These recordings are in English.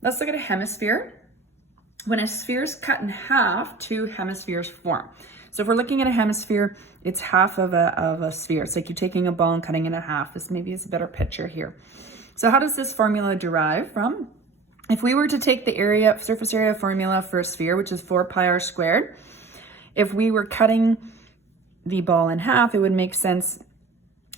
Let's look at a hemisphere. When a sphere is cut in half, two hemispheres form. So if we're looking at a hemisphere, it's half of a sphere. It's like you're taking a ball and cutting it in half. This maybe is a better picture here. So how does this formula derive from? If we were to take the surface area formula for a sphere, which is 4 pi r squared, if we were cutting the ball in half, it would make sense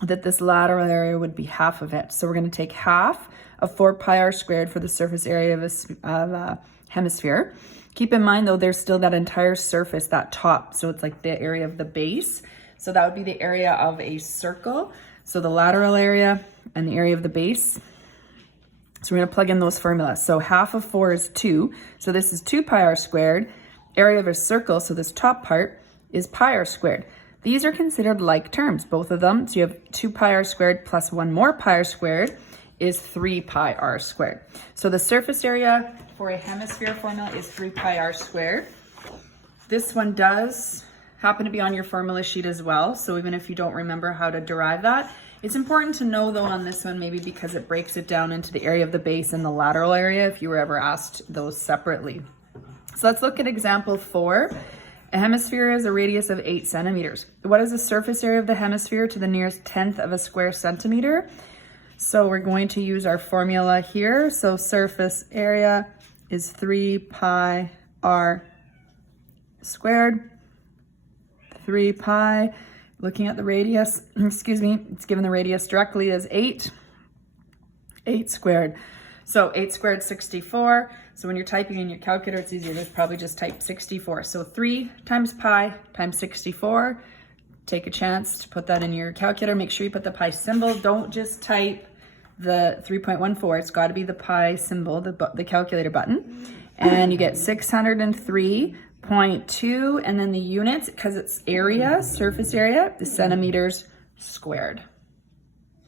that this lateral area would be half of it. So we're going to take half of 4 pi r squared for the surface area of a hemisphere. Keep in mind though, there's still that entire surface, that top, so it's like the area of the base. So that would be the area of a circle. So the lateral area and the area of the base. So we're gonna plug in those formulas. So half of 4 is 2. So this is 2 pi r squared. Area of a circle, so this top part, is pi r squared. These are considered like terms, both of them. So you have 2 pi r squared plus one more pi r squared is 3 pi r squared. So the surface area for a hemisphere formula is 3 pi r squared. This one does happen to be on your formula sheet as well. So even if you don't remember how to derive that, it's important to know though on this one, maybe because it breaks it down into the area of the base and the lateral area if you were ever asked those separately. So let's look at example 4. A hemisphere has a radius of 8 centimeters. What is the surface area of the hemisphere to the nearest tenth of a square centimeter? So we're going to use our formula here. So surface area is 3 pi r squared. 3 pi, looking at the radius, excuse me, it's given the radius directly as 8 squared. So 8 squared, 64. So when you're typing in your calculator, it's easier to probably just type 64. So 3 times pi times 64. Take a chance to put that in your calculator. Make sure you put the pi symbol. Don't just type the 3.14. It's got to be the pi symbol, the calculator button. And you get 603.2. And then the units, because it's area, surface area, is centimeters squared.